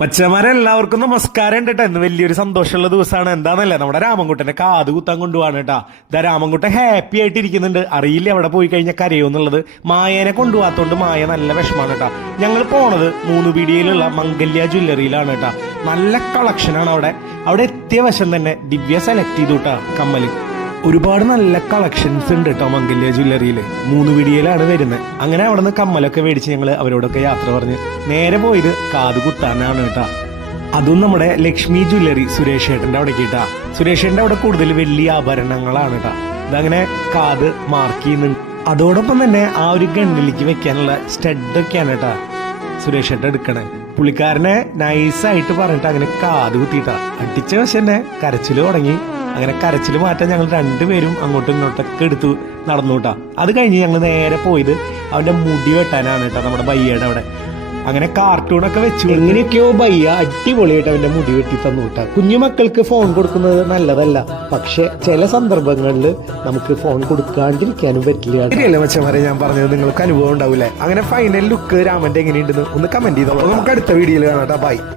മച്ചന്മാരെല്ലാവർക്കും നമസ്കാരം കേട്ടോ. ഇന്ന് വലിയൊരു സന്തോഷമുള്ള ദിവസമാണ്. എന്താന്നല്ലേ, നമ്മുടെ രാമൻകുട്ടനെ കാത് കുത്താൻ കൊണ്ടുപോവാണ് കേട്ടാ. ഇതാ രാമൻകുട്ടൻ ഹാപ്പി ആയിട്ട് ഇരിക്കുന്നുണ്ട്. അറിയില്ല അവിടെ പോയി കഴിഞ്ഞാൽ കരയോന്നുള്ളത്. മായേനെ കൊണ്ടുപോകാത്തോണ്ട് മായ നല്ല വിഷമാണ് കേട്ടാ. ഞങ്ങൾ പോണത് മൂന്നുപീടികയിലുള്ള മംഗല്യ ജ്വല്ലറിയിലാണ് കേട്ടാ. നല്ല കളക്ഷനാണ് അവിടെ. അവിടെ എത്തിയ വശം തന്നെ ദിവ്യ സെലക്ട് ചെയ്തു കേട്ടാ കമ്മല്. ഒരുപാട് നല്ല കളക്ഷൻസ് ഉണ്ട് കേട്ടോ മംഗല്യ ജ്വല്ലറിയില്. മൂന്നുപീടികയിലാണ് വരുന്നത്. അങ്ങനെ അവിടെ നിന്ന് കമ്മലൊക്കെ മേടിച്ച് ഞങ്ങൾ അവരോടൊക്കെ യാത്ര പറഞ്ഞ് നേരെ പോയത് കാത് കുത്താനാണ് കേട്ടാ. അതും നമ്മുടെ ലക്ഷ്മി ജ്വല്ലറി സുരേഷ് ഏട്ടന്റെ അവിടെ കേട്ടാ. സുരേഷ് ഏട്ടന്റെ അവിടെ കൂടുതൽ വലിയ ആഭരണങ്ങളാണ് കേട്ടാ. ഇതങ്ങനെ കാത് മാർക്ക് ചെയ്യുന്നുണ്ട്. അതോടൊപ്പം തന്നെ ആ ഒരു ഗണ്ണിലേക്ക് വെക്കാനുള്ള സ്റ്റഡൊക്കെയാണ് കേട്ടാ സുരേഷ് ഏട്ടൻ എടുക്കണേ. പുള്ളിക്കാരനെ നൈസായിട്ട് പറഞ്ഞിട്ട് അങ്ങനെ കാത് കുത്തിയിട്ടാ. അടിച്ച വശം തന്നെ കരച്ചില് തുടങ്ങി. അങ്ങനെ കരച്ചില് മാറ്റാൻ ഞങ്ങൾ രണ്ടുപേരും അങ്ങോട്ടും ഇങ്ങോട്ടൊക്കെ എടുത്തു നടന്നു കേട്ടാ. അത് കഴിഞ്ഞ് ഞങ്ങൾ നേരെ പോയത് അവന്റെ മുടി വെട്ടാനാണ് കേട്ടോ, നമ്മുടെ ബയ്യയുടെ അവിടെ. അങ്ങനെ കാർട്ടൂണൊക്കെ വെച്ചു എങ്ങനെയൊക്കെയോ ബയ്യ അടിപൊളിയായിട്ട് അവന്റെ മുടി വെട്ടി തന്നു കേട്ടാ. കുഞ്ഞുമക്കൾക്ക് ഫോൺ കൊടുക്കുന്നത് നല്ലതല്ല, പക്ഷെ ചില സന്ദർഭങ്ങളിൽ നമുക്ക് ഫോൺ കൊടുക്കാണ്ടിരിക്കാനും പറ്റില്ല. ശരിയല്ലേ മച്ചന്മാരെ ഞാൻ പറഞ്ഞത്? നിങ്ങൾക്ക് അനുഭവം ഉണ്ടാവൂലേ? അങ്ങനെ ഫൈനൽ ലുക്ക് രാമന്റെ എങ്ങനെയുണ്ടെന്ന് ഒന്ന് കമന്റ് ചെയ്തോളൂ. നമുക്ക് അടുത്ത വീഡിയോയിൽ കാണാം. ബൈ.